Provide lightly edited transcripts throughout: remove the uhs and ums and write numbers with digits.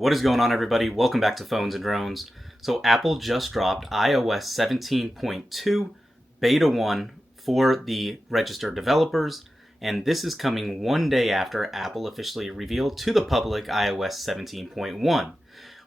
What is going on, everybody? Welcome back to Phones and Drones. So Apple just dropped iOS 17.2 Beta 1 for the registered developers, and this is coming one day after Apple officially revealed to the public iOS 17.1.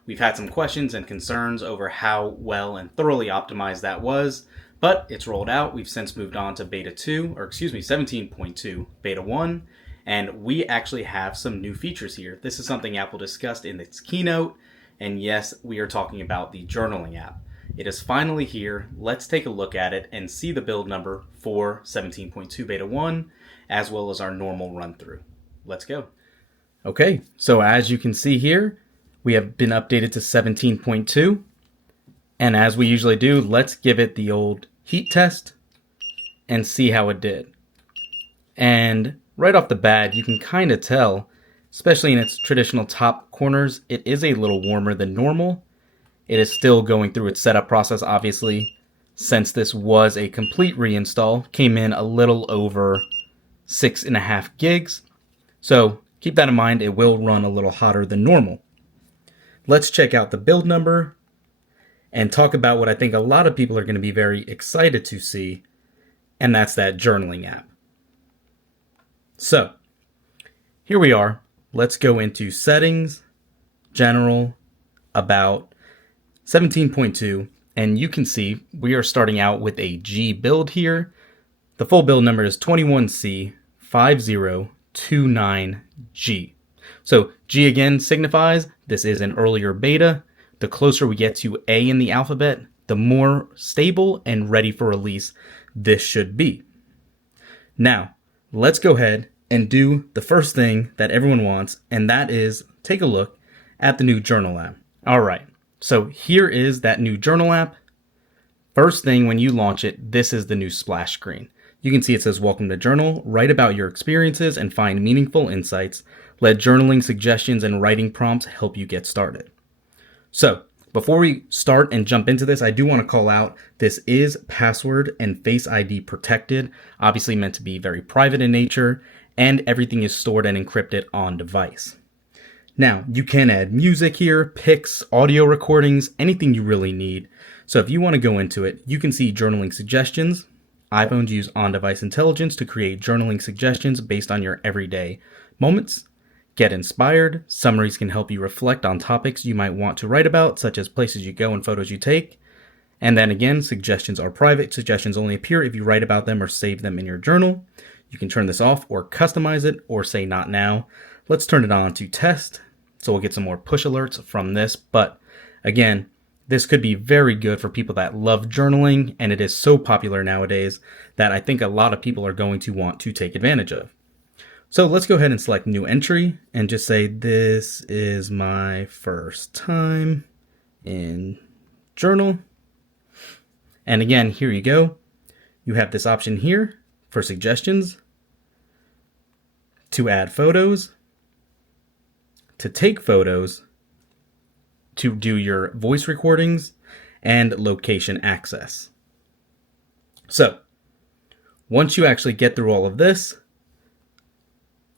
We've had some questions and concerns over how well and thoroughly optimized that was, but it's rolled out. We've since moved on to 17.2 Beta 1, and we actually have some new features here. This is something Apple discussed in its keynote, and yes, we are talking about the journaling app. It is finally here. Let's take a look at it and see the build number for 17.2 Beta 1, as well as our normal run through. Let's go. Okay, so as you can see here, we have been updated to 17.2, and as we usually do, let's give it the old heat test and see how it did. And right off the bat, you can kind of tell, especially in its traditional top corners, it is a little warmer than normal. It is still going through its setup process, obviously, since this was a complete reinstall. Came in a little over 6.5 gigs. So keep that in mind, it will run a little hotter than normal. Let's check out the build number and talk about what I think a lot of people are going to be very excited to see, and that's that journaling app. So, here we are. Let's go into Settings, General, About, 17.2, and you can see we are starting out with a G build here. The full build number is 21C5029G. So, G again signifies this is an earlier beta. The closer we get to A in the alphabet, the more stable and ready for release this should be. Now, let's go ahead and do the first thing that everyone wants, and that is take a look at the new journal app. All right, so here is that new journal app. First thing when you launch it, this is the new splash screen. You can see it says, "Welcome to Journal. Write about your experiences and find meaningful insights. Let journaling suggestions and writing prompts help you get started." So, before we start and jump into this, I do want to call out, this is password and Face ID protected, obviously meant to be very private in nature, and everything is stored and encrypted on device. Now, you can add music here, pics, audio recordings, anything you really need. So if you want to go into it, you can see journaling suggestions. iPhones use on-device intelligence to create journaling suggestions based on your everyday moments. Get inspired. Summaries can help you reflect on topics you might want to write about, such as places you go and photos you take. And then again, suggestions are private. Suggestions only appear if you write about them or save them in your journal. You can turn this off or customize it or say not now. Let's turn it on to test. So we'll get some more push alerts from this. But again, this could be very good for people that love journaling, and it is so popular nowadays that I think a lot of people are going to want to take advantage of. So let's go ahead and select new entry and just say this is my first time in journal. And again, here you go. You have this option here for suggestions, to add photos, to take photos, to do your voice recordings, and location access. So once you actually get through all of this,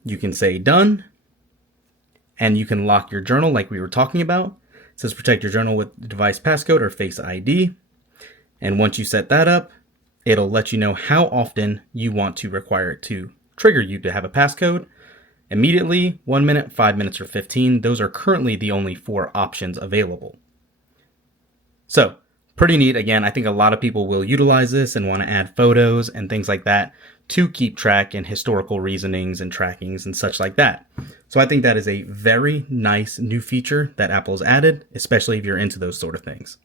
you can say done, and you can lock your journal like we were talking about. It says protect your journal with device passcode or Face ID. And once you set that up, it'll let you know how often you want to require it to trigger you to have a passcode. Immediately, 1 minute, 5 minutes, or 15. Those are currently the only 4 options available. So, pretty neat. Again, I think a lot of people will utilize this and want to add photos and things like that to keep track and historical reasonings and trackings and such like that. So I think that is a very nice new feature that Apple's added, especially if you're into those sort of things.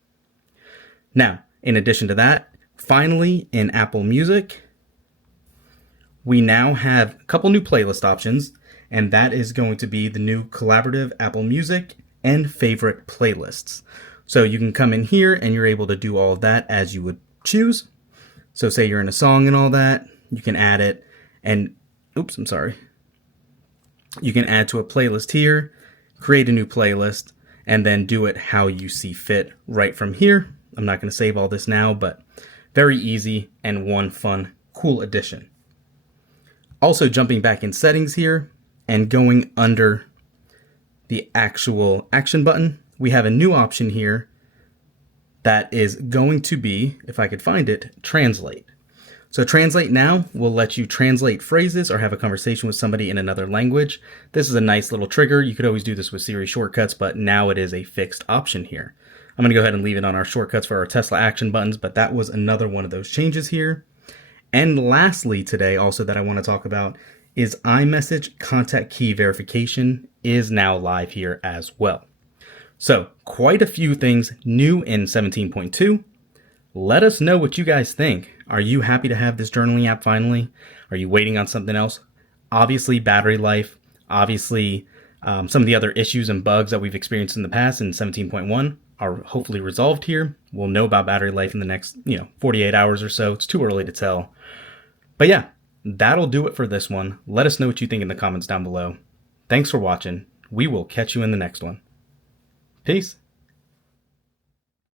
Now, in addition to that, finally in Apple Music, we now have a couple new playlist options, and that is going to be the new collaborative Apple Music and favorite playlists. So you can come in here and you're able to do all of that as you would choose. So say you're in a song and all that, you can add it and, you can add to a playlist here, create a new playlist, and then do it how you see fit right from here. I'm not going to save all this now, but very easy and one fun, cool addition. Also jumping back in settings here and going under the actual action button, we have a new option here that is going to be, if I could find it, translate. So translate now will let you translate phrases or have a conversation with somebody in another language. This is a nice little trigger. You could always do this with Siri shortcuts, but now it is a fixed option here. I'm going to go ahead and leave it on our shortcuts for our Tesla action buttons, but that was another one of those changes here. And lastly today also that I want to talk about is iMessage contact key verification is now live here as well. So quite a few things new in 17.2. Let us know what you guys think. Are you happy to have this journaling app finally? Are you waiting on something else? Obviously, battery life. Obviously, some of the other issues and bugs that we've experienced in the past in 17.1 are hopefully resolved here. We'll know about battery life in the next 48 hours or so. It's too early to tell. But yeah, that'll do it for this one. Let us know what you think in the comments down below. Thanks for watching. We will catch you in the next one. Peace.